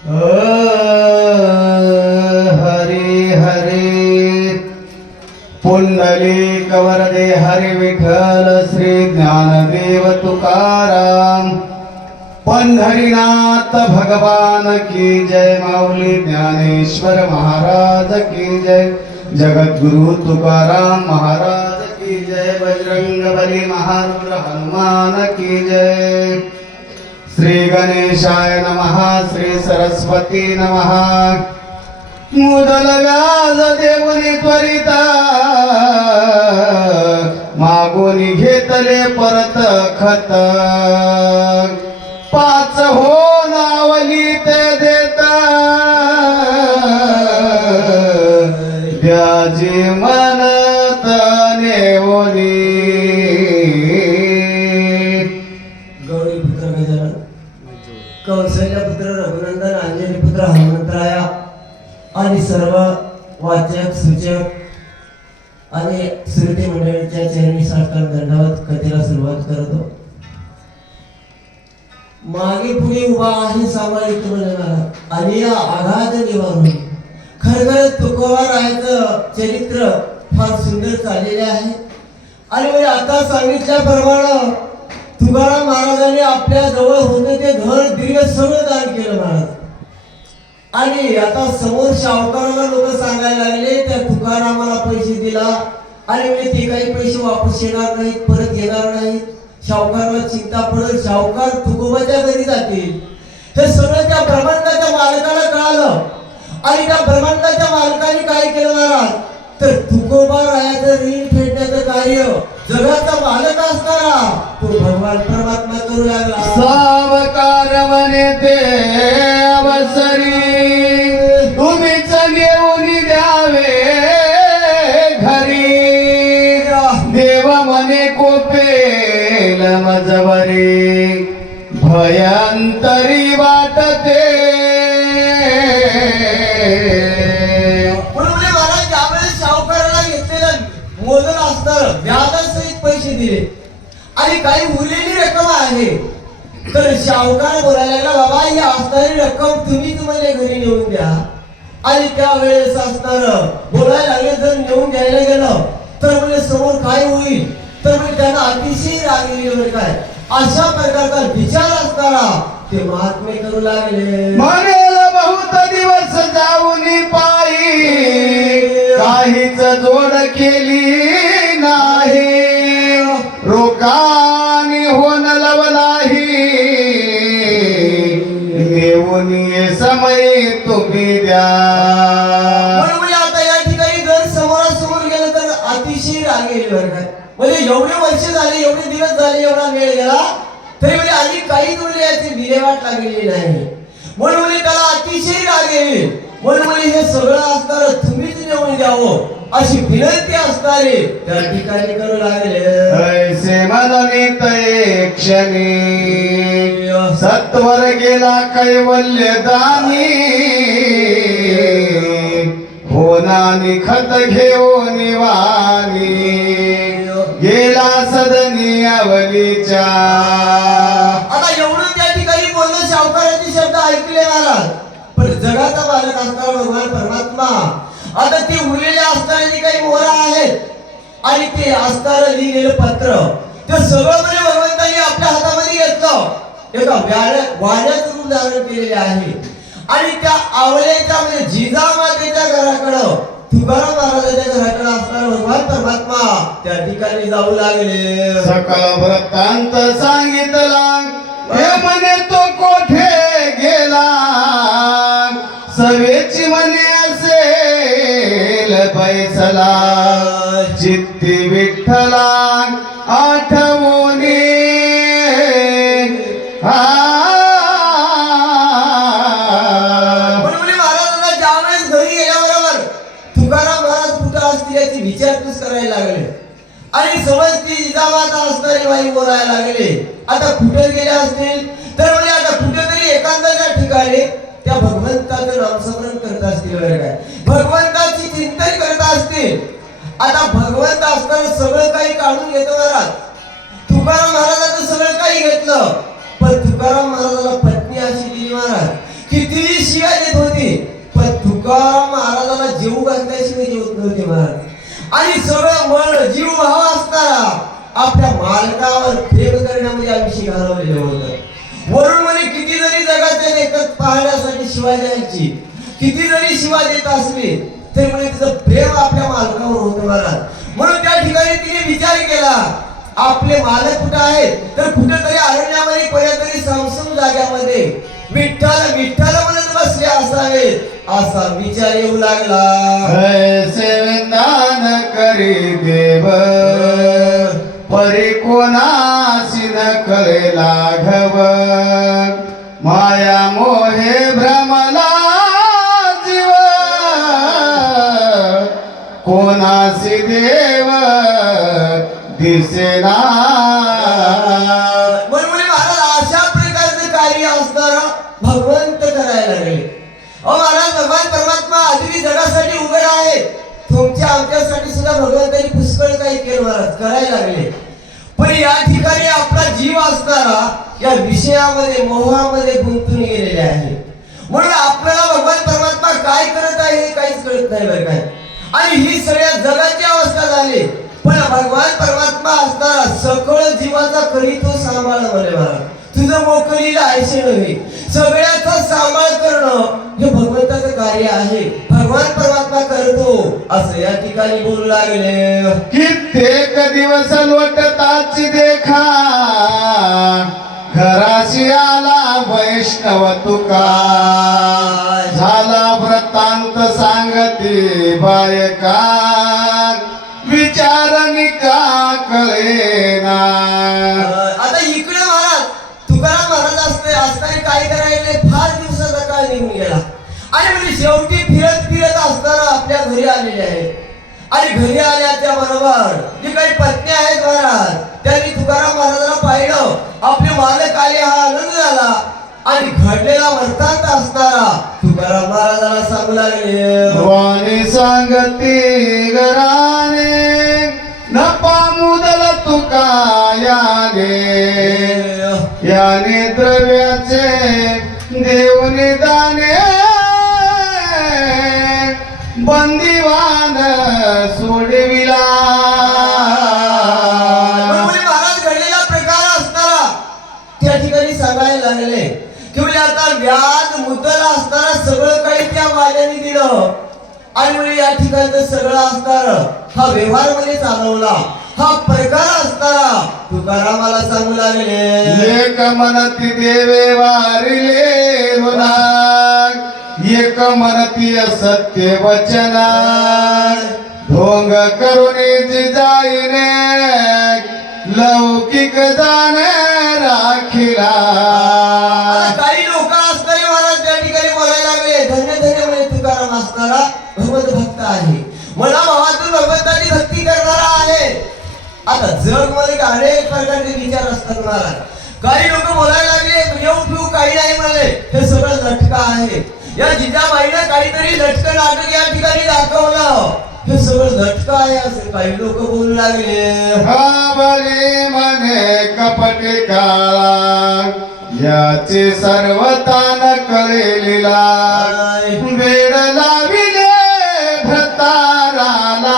हरी हरी पुंडलिक वरदे हरी विठ्ठल श्री ज्ञानदेव तुकाराम पंढरीनाथ भगवान की जय। माऊली ज्ञानेश्वर महाराज की जय। जगद्गुरु तुकाराम महाराज की जय। बजरंगबली महारुद्र हनुमान की जय। श्री गणेशाय नमः। श्री सरस्वती नमः। मुदल व्याज देऊनी त्वरिता मागोनी घेतले परत खत। पाच हो नावली ते देता व्याजी म्हणत नेवली। गौरी पुत्र गजानन, कौशल्य पुत्र रघुनंदन, अंजनी पुत्र हनुमंतराया आणि सर्व वाचक सूचक आणि श्रुती मंडळीच्या चरणी साष्टांग दंडवत कथेला सुरुवात करतो। मागे पुढे उभा आहे सांभाळित मला आणि या आघात निवारून खरखर तुकोबा राहायचं चरित्र फार सुंदर चाललेले आहे। आणि मी आता सांगितल्याप्रमाणे तुकाराम महाराजांनी आपल्या जवळ होते ते घर दिव्य सगळं दान केलं महाराज। आणि आता समोर शाहूकाराला लोक सांगायला लागले त्या तुकारामाला पैसे दिला आणि म्हणजे ते काही पैसे वापस येणार नाहीत, परत येणार नाहीत। शाहूकारला चिंता पडत, शाहूकार तुकोबाच्या घरी जातील। हे सगळं त्या ब्रह्मांडाच्या मालकाला कळालं आणि त्या ब्रह्मांडाच्या मालकाने काय केलं महाराज तर तुकोबा रायाचं ऋण फेडण्याचं कार्य जगाचा मालक असणारा तो भगवान परमात्मा करू लागला। सावकार म्हणे ते अवसरी तुम्हीच घेऊन द्यावे घरी। देव म्हणे कोपेल मजवरी भयंतरी वाटते। मोजून असणार व्याजासहित पैसे दिले आणि काही उरलेली रक्कम आहे तर शाहूकार बोलायला लागला बाबा ही असणारी रक्कम तुम्हीच मला घरी नेऊन द्या। आणि त्यावेळेस असणार बोलायला लागले जर नेऊन द्यायला गेलं तर म्हणजे समोर काय होईल तर म्हणजे त्यांना अतिशय राग येईल काय अशा प्रकारचा विचार असताना ते महात्मे करू लागले। म्हणेल बहुत दिवस जाऊन पायी काहीच जोड केली नाही। रोकानी होन लवलाही नेऊन ये समय तुम्ही द्या। म्हणून आता या ठिकाणी जर समोरासमोर गेलं तर अतिशय राग येईल बरं काय। म्हणजे एवढे वर्ष झाले, एवढे दिवस झाले, एवढा वेळ गेला तरी म्हणजे आधी काही जोडले याची विल्हेवाट लागलेली नाही। म्हणून त्याला अतिशय राग येईल। म्हणून हे सगळं असणार तुम्हीच नेऊन द्यावं अशी विनंती असणारे त्या ठिकाणी करू लागले। ऐसे मनवित एक क्षणी सत्वर गेला कैवल्य दानी। होनानी खत घेऊन वाणी गेला सदनी अवलीच्या। आता एवढं त्या ठिकाणी बोलणं शाहूकाराचे शब्द ऐकले महाराज पण जगाचा मालक असणारा भगवान परमात्मा आता ते उरलेले असणारे काही मोहरा आहेत आणि ते असणारं लिहिलेलं पत्र ते सगळं म्हणजे भगवंतांनी आपल्या हातामध्ये घेतलं एका वाड्याचं रूप धारण केलेले आहे। आणि त्या आवल्याच्या म्हणजे जिजामातेच्या घराकडं तुकाराम महाराजांच्या घराकडे असणारा भगवान परमात्मा त्या ठिकाणी जाऊ लागले। सकल वृत्तांत सांगितला हे म्हणे तो कोठे गेला। सवेची म्हणे असेल पैसला चित्ती विठ्ठला आठवणी। महाराजांना ज्यावेळेस घरी गेल्याबरोबर तुकाराम महाराज कुठं असतील याची विचारपूस करायला लागले आणि समज ती जिजामाता असणारी बाई बोलायला लागले आता कुठे गेल्या असतील तर म्हणजे आता कुठेतरी एकांताच्या ठिकाणी त्या भगवंताचं नामस्मरण करत असतील बरं काय भगवंताची चिंतन करत असतील। आता भगवंत असताना सगळं काही काढून घेतो महाराज। तुकाराम महाराजांचं सगळं काही घेतलं पण तुकाराम महाराजाला पत्नी अशी दिली महाराज कितीही शिव्या देत होती, पण तुकाराम महाराजांना जीव घातल्याशिवाय जेवत नव्हते महाराज. आणि सगळं मन जीव भाव असताना आपल्या मालकावर प्रेम करण्यामध्ये आयुष्य घालवलेलं होतं. वरून म्हणे किती जरी जगाचे लेखक पाहण्यासाठी शिवाय द्यायची, किती जरी शिवाय देत असले तरी म्हणे तिचं प्रेम आपल्या मालकावर होतं महाराज. म्हणून त्या ठिकाणी तिने विचार केला, आपले मालक कुठे आहेत, तर कुठेतरी अरण्यामध्ये कोणत्यातरी समसम जाग्यामध्ये विठ्ठल विठ्ठल म्हणत बसले असावेत असा विचार येऊ लागला. ऐसे विधान करी देव परी कोणासी न करे लाघव माया मोहे भ्रमला जीव कोणासी देव दिसेना. म्हणून महाराज अशा प्रकारचं कार्य असताना भगवंत करायला लागले. अहो महाराज, भगवान परमात्मा आधी जगासाठी उघड आहे, तुमच्या आमच्यासाठी सुद्धा भगवंतांनी पुष्कळ काही केलं महाराज, करायला लागले. पण या ठिकाणी आपला जीव असताना या विषयामध्ये मोहामध्ये गुंतून गेलेले आहे. म्हणून आपल्याला भगवान परमात्मा काय करत आहे हे काहीच कळत नाही बरं काय. आणि ही सगळ्या जगाची अवस्था झाली. पण भगवान परमात्मा असताना सकळ जीवाचा करी तो सांभाळ म्हणे महाराज. तुझं मोकळीला आयशे नव्हे, सगळ्याचा सांभाळ करणं हे भगवंताचं कार्य आहे. भगवान परमात्मा करतो असं या ठिकाणी बोलू लागले. कित्येक दिवस लोटताची देखा घराशी आला वैष्णव तुका झाला वृत्तांत सांगते बायका विचारणी का कळेना. आता इकडे महाराज तुकाराम महाराज असताना काय करायले, फार दिवसाचा काळ निघून गेला. आणि म्हणजे शेवटी फिरत फिरत असताना आपल्या घरी आलेले आहेत. आणि घरी आल्याच्या बरोबर जी काही पत्नी आहेत महाराज, त्यांनी तुकाराम महाराजांना पाहिलं, आपले मालक आले हा आनंद झाला. आणि घडलेला वृत्तांत असताना तुकाराम महाराजांना सांगू लागले. वाणी सांगती घराने नपा मुदल तुका याने द्रव्याचे देवने दाने बंदिवान सोडविला. महाराज घडलेला प्रकार असताना त्या ठिकाणी सांगायला लागले की म्हणजे आता व्याज मुद्दल असताना सगळं काही त्या माल्याने दिलं. आणि म्हणजे या ठिकाणचं सगळं असताना हा व्यवहार मध्ये चालवला, हा प्रकार असताना तुकारामाला सांगू लागले. एक मनती देवे वारिले होना एक मनती सत्य वचना ढोंग करुणी जाईने लौकिक जाणे राखिला. काही लोक असताना महाराज त्या ठिकाणी बोलायला लागले, धन्य धन्य म्हणजे तुकाराम असणारा भगवत भक्त आहे, मला भावातून भगवंताची भक्ती करणारा आहे. आता जग मध्ये अनेक प्रकारचे विचार असतात महाराज. काही लोक बोलायला लागले येऊ पिऊ काही नाही म्हणे, हे सगळं लटका आहे. या जिजाबाईनं काहीतरी लटकं नाटक या ठिकाणी दाखवलं, हे सगळं लटका आहे असे काही लोक बोलू लागले. हा बरे म्हणे कपटे काळा याचे सर्वतान कळेलीला वेळ लाविले भ्रताराला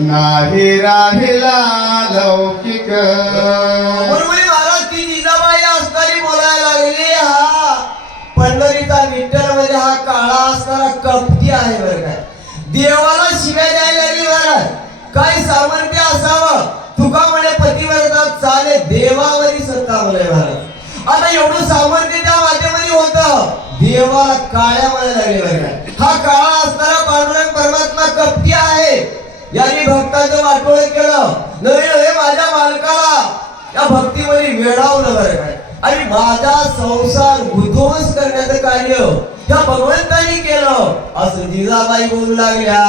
नाही राहिला लौकिक. बरोबर महाराज, ती जिजाबाई असताना बोलायला लागली, हा पंढरीचा विठ्ठल म्हणजे हा काळा असणारा कपटी आहे बरं काय. देवाला शिव्या द्यायला लागली महाराज, काय सामर्थ्य असावं, तुका म्हणे पतिव्रतात चाले देवावरी सत्ता म्हणे महाराज. आता एवढं सामर्थ्य त्या मातेमध्ये होतं, देवाला काळ्या म्हणायला लागले बरं काय. हा काळा असणारा पांडुरंग परमात्मा कपटी आहे. यांनी भक्तांचं वाटोळ केलं, नवे नवे माझ्या मालकाला या भक्तीमध्ये वेडावलं बरं काय. आणि माझा संसार उद्ध्वस्त करण्याचं कार्य या भगवंतानी केलं असं जिजाबाई बोलू लागल्या.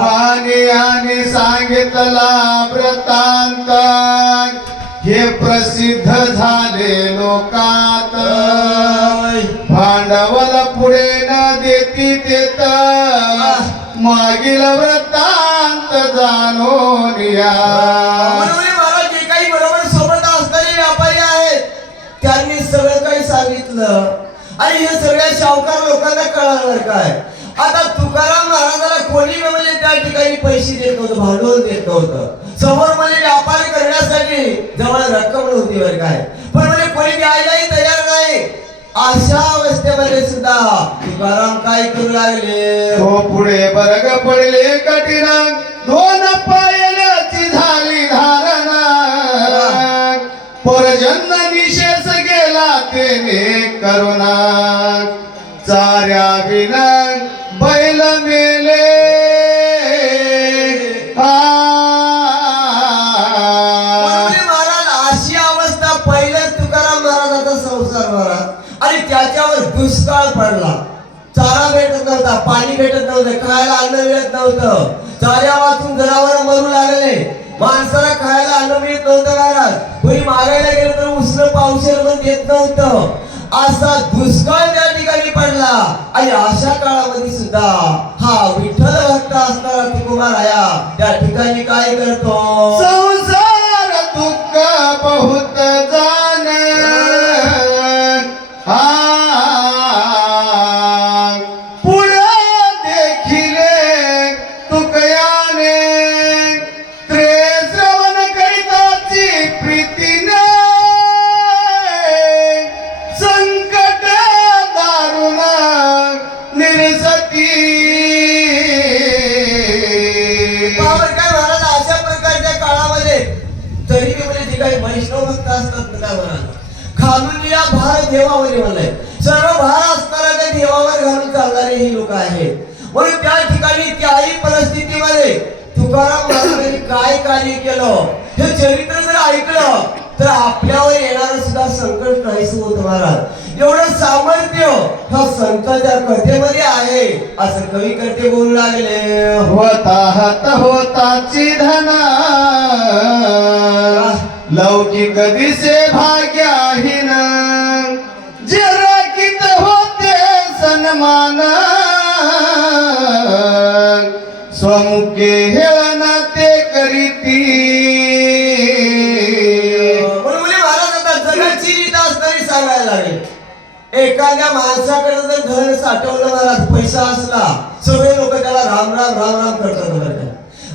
वाणी आणि सांगितला वृत्तांत हे प्रसिद्ध झाले लोकात भांडवल पुढे न देती देत मागील वृत्तांत जाणून या. मला जे काही बरोबर सोबत असणारे व्यापारी आहेत त्यांनी सगळं काही सांगितलं. आणि हे सगळ्या शाहूकार लोकांना कळणार काय. आता तुकाराम महाराजाला कोणी म्हणजे त्या ठिकाणी पैसे देत नव्हतं, भांडवल देत नव्हतं. समोर म्हणजे व्यापार करण्यासाठी जवळ रक्कम नव्हती बरं काय, पण म्हणजे कोणी द्यायलाही तयार नाही. अशा अवस्थेमध्ये सुद्धा तुकाराम काय करू लागले. हो पुढे बरग पडले कठीण, दोन पायल्याची झाली धारणा. परजन्म निशेष गेला तेने करुणा. चाऱ्या विना बैल मेले. महाराज अशी अवस्था पहिल्या तुकाराम महाराजाचा संसार महाराज, आणि त्याच्यावर दुष्काळ पडला. चारा भेटत नव्हता, पाणी भेटत नव्हतं, खायला अन्न मिळत नव्हतं. चाऱ्या वाचून जनावर मरू लागले. माणसाला खायला अन्न मिळत नव्हतं महाराज. कोणी मागायला गेलं तर उसनं पावशेर पण देत नव्हतं. असा दुष्काळ त्या ठिकाणी पडला. आणि अशा काळामध्ये सुद्धा हा विठ्ठल भक्त असणारा तुकोबाराया त्या ठिकाणी काय करतो. संसार दुःख बहुत जान. पुढे देखिले तुकयाने. श्रवण करिताची प्रीतीने. संकट दारुण निरसती. बाबर काय महाराज अशा प्रकारच्या काळामध्ये तरी म्हणजे जे काही वैष्णव भक्त असतात ना काय म्हणाल, घालून या भार देवावर म्हणलंय. सर्व भार असताना त्या देवावर घालून चालणारे ही लोक आहेत. म्हणून त्या ठिकाणी त्याही परिस्थितीमध्ये तुकाराम महाराजांनी काय कार्य केलं हे चरित्र जर ऐकलं तर आपल्यावर येणारं सुद्धा संकट नाहीसं होतं महाराज. एवढं सामर्थ्य ह्या संतांच्या कथेमध्ये आहे असं कवी कथे बोलू लागले. होता होताची धना. लौकिक दिसे भाग्याहीन. जराकीत होते सन्मान. स्वमुखे हेळना ते करीती. जगाची रीत असणारी सांगायला लागेल. एखाद्या माणसाकडे जर धन साठवलं महाराज, पैसा असला, सगळे लोक त्याला राम राम राम राम करतात बरं.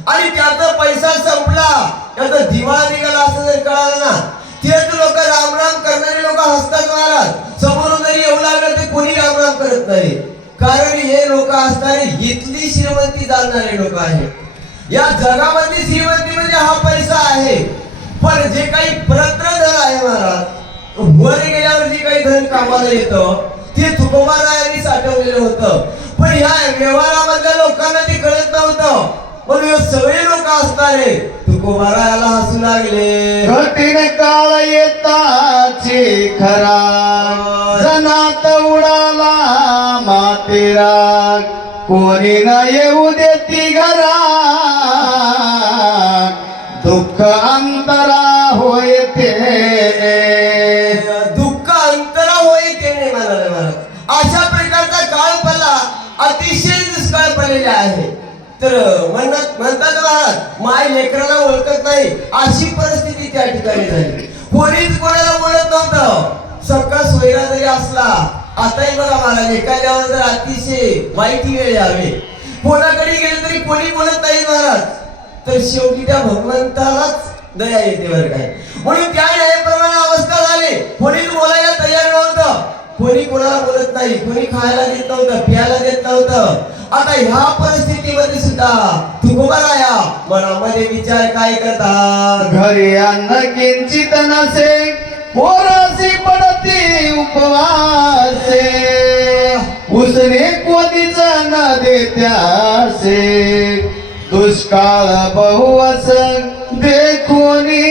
आणि त्याचा पैसा संपला, त्याचा दिवाळा निघाला असं जर कळालं ना, तेच लोक राम राम करणारे लोक हसतात महाराज. समोरून जरी येऊ लागलं तर कोणी राम राम करत नाही. कारण हे लोक असणारे इथली श्रीमंती जाणणारे लोक आहेत. या जगामधली श्रीमंती म्हणजे हा पैसा आहे. पण जे काही परत्र धन आहे महाराज, वर गेल्यावर जे काही धन कामाला येतं ते तुकोबारायांनी साठवलेलं होतं. पण ह्या व्यवहारामधल्या लोकांना ते कळत नव्हतं. म्हणून सगळे लोक असणारे तुकोबारायाला हसू लागले. कठीण काळ येताची खरा. जनात उडाला मातेरा. कोणी न येऊ देती घरा. दुःख अंतरा होय ते. दुःख अंतरा होय ते नाही म्हणाले महाराज. अशा प्रकारचा काळ पडला, अतिशय दुष्काळ पडलेला आहे. तर म्हणतात महाराज, माय लेकराला ओळखत नाही अशी परिस्थिती त्या ठिकाणी झाली. कोणीच कोणाला बोलत नव्हतं. सक्का सोयरा जरी असला, आताही बघा महाराज एखाद्यावर जर अतिशय माहिती वेळ यावे, कोणाकडे गेले तरी कोणी बोलत नाही महाराज. तर शेवटी त्या भगवंतालाच दया येते बरं काय. म्हणून त्या न्यायाप्रमाणे अवस्था झाली. कोणीच बोलायला तयार नव्हतं, कोणी कोणाला बोलत नाही, कोणी खायला देत नव्हतं, प्यायला देत नव्हतं. आता ह्या परिस्थितीमध्ये सुद्धा तुकोबाराया मनामध्ये विचार काय करतात. घरी अन्न किंचित नसे. पोरासी पडती उपवासे. उसने कोणीच न देत्यासे. दुष्काळ बहुवस देखोनी.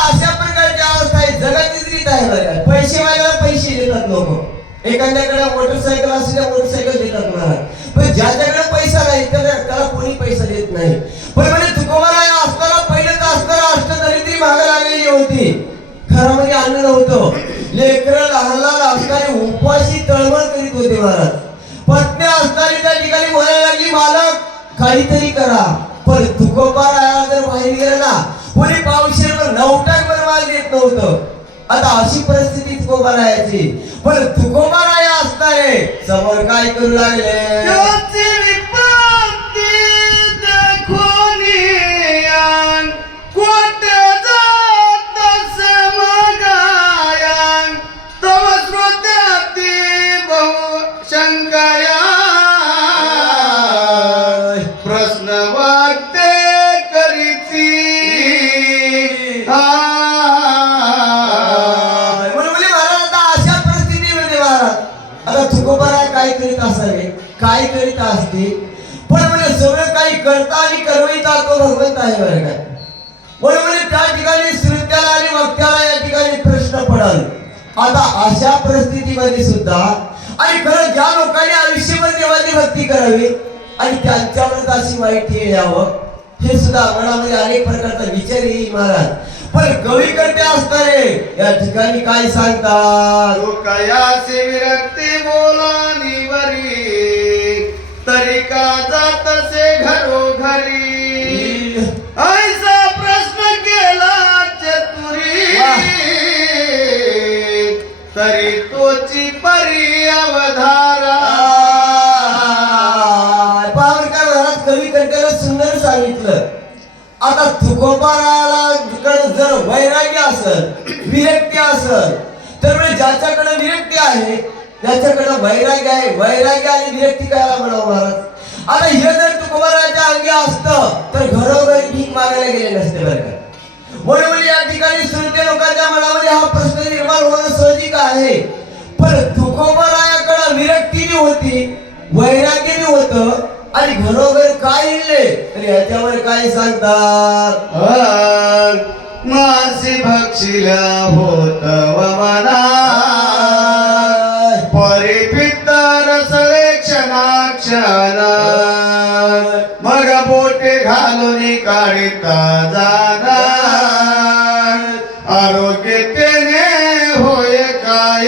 अशा प्रकारची अवस्था आहे. जगाचीच रीत आहे बरं. पैसे वाल्याला पैसे देतात लोक. एखाद्याकडे मोटरसायकल असली तर मोटरसायकल देतात महाराज. पण ज्याच्याकडे पैसा नाही त्याला कोणी पैसा देत नाही. पण म्हणजे तुकोबाराया असताना पहिलेच असताना अष्टदरिद्री मागे लागलेली होती. घरामध्ये अन्न नव्हतं. लेकरं लहान लहान असताना उपवासी तळमळ करीत होते महाराज. पत्नी असताना त्या ठिकाणी म्हणायला लागली, मालक काहीतरी करा. पण तुकोबाराया जर बाहेर गेला ना, कोणी पावशेर नवटाक माल देत नव्हतं. आता अशी परिस्थिती तुकोबारायाची. पण तुकोबाराय असताना समोर काय करू लागले? त्याची विपत्ती दाखवली यान, कोटे जात समगायान, तव श्रोत्याती बहु शंकाया, प्रश्न वाटते करीची आता तुकोबाराय काय करीत असावे, काय करीत असते? पण म्हणजे सगळं काही करता आणि करविता तो भगवंत आहे बरं काय. म्हणून म्हणजे त्या ठिकाणी श्रुत्याला आणि वक्त्याला या ठिकाणी प्रश्न पडल. आता अशा परिस्थितीमध्ये सुद्धा आणि खरं ज्या लोकांनी आयुष्यभर देवाची भक्ती करावी आणि त्यांच्यावर अशी वाईट येळ यावं, हे सुद्धा मनामध्ये अनेक प्रकारचा विचार येईल महाराज. पण कवी करते असताना या ठिकाणी काय सांगतात? लोकायासी विरक्ती बोलानी वरी, तरी का जातसे घरोघरी, ऐसा प्रश्न केला चतुरी, तरी तोची परी अवधारा. पावरकर महाराज कवी करते सुंदर सांगितलं. आता तुकोबाराला जर वैराग्य असेल, विरक्ती असेल, तर म्हणजे ज्याच्याकडे विरक्ती आहे त्याच्याकडे वैराग्य आहे. वैराग्य आणि विरक्ती कायला म्हणावं महाराज? आता हे जर तुकोबाराच्या अंगी असतं तर घरोघरी भीक मागायला गेले नसते बरं का. म्हणून या ठिकाणी श्रोते लोकांच्या मनामध्ये हा प्रश्न निर्माण होणं साहजिक आहे. पण तुकोबारायाकडे विरक्तीने होती, वैराग्याने होतं आणि घरोघर काय इल्ले तर याच्यावर काय सांगतात? मासी भक्षिला होत वमना, परिपित्त रसले क्षणाक्षण, मग बोटे घालून काढिता जाना, आरोग्य तेने होय काय.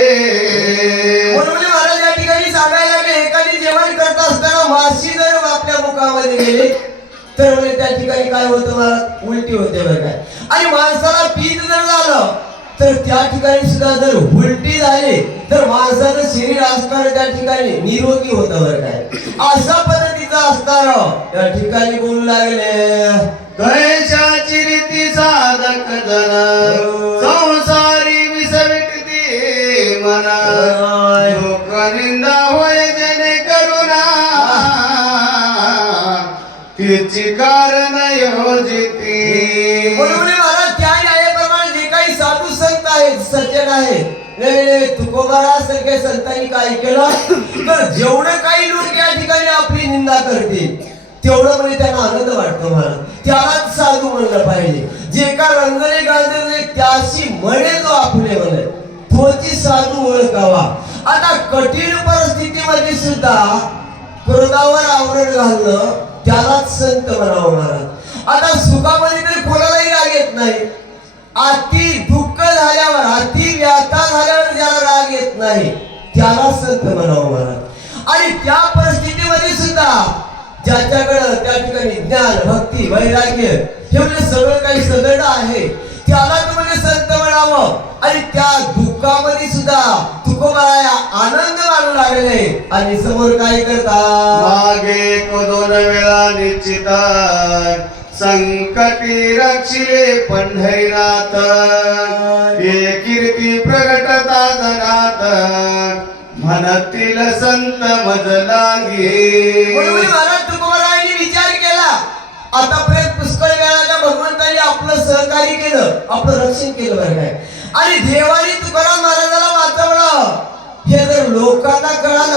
म्हणून महाराज या ठिकाणी सांगायला लागले, एखादी जेवण करत असताना माशी जर आपल्या मुखामध्ये गेली तर म्हणजे त्या ठिकाणी काय होतं महाराज? उलटी होते बरं काय. आणि माणसाला पीत जर झालं तर त्या ठिकाणी सुद्धा जर उलटी झाली तर माणसाचं शरीर असताना त्या ठिकाणी निरोगी होतं बरं काय. अशा पद्धतीचं असताना त्या ठिकाणी बोलू लागले, कैशाची रीती साधक जन, संसारी विसविकती मना, लोक निंदा होय जेणे करुणा, तिची कारण योजिती. म्हणून महाराज त्या न्यायाप्रमाणे जे काही साधू संत आहेत, सज्जन आहेत, तुकोबारा सारख्या संतांनी काय केलं तर जेवढे काही लोक या ठिकाणी आपली निंदा करतील तेवढं म्हणजे त्यांना आनंद वाटतो महाराज. त्यालाच साधू म्हणलं पाहिजे. जे का रंगले गाजले त्याशी म्हणे जो आपले म्हणे तोची साधू ओळखावा. आता कठीण परिस्थितीमध्ये सुद्धा क्रोधावर आवरण घालणं त्यालाच संत म्हणावं महाराज. आता सुखामध्ये तरी कोणालाही राग येत नाही. अति दुःख झाल्यावर, अति व्यथा झाल्यावर ज्याला राग येत नाही त्याला संत म्हणावं महाराज. आणि त्या परिस्थितीमध्ये सुद्धा ज्याच्याकडे त्या ठिकाणी ज्ञान, भक्ती, वैराग्य हे म्हणजे सगळं काही सदृढ आहे त्यालाच म्हणजे संत म्हणावं. आणि त्या दुःखामध्ये सुद्धा तुकोबाराया आनंद मानू लागले. आणि समोर काय करतात? मागे तो 2 वेळा निश्चित, संकटी रक्षिले पंढरीनाथ, हे कीर्ती प्रगटता जनात, म्हणतील संत मज लागे. म्हणून महाराज तुकोबारायांनी विचार केला, आतापर्यंत पुष्कळ वेळा भगवंतांनी आपलं सहकार्य केलं, आपलं रक्षण केलं बरं काय. आणि देवानी तुकाराम महाराजाला वाचवलं हे जर लोकांना कळालं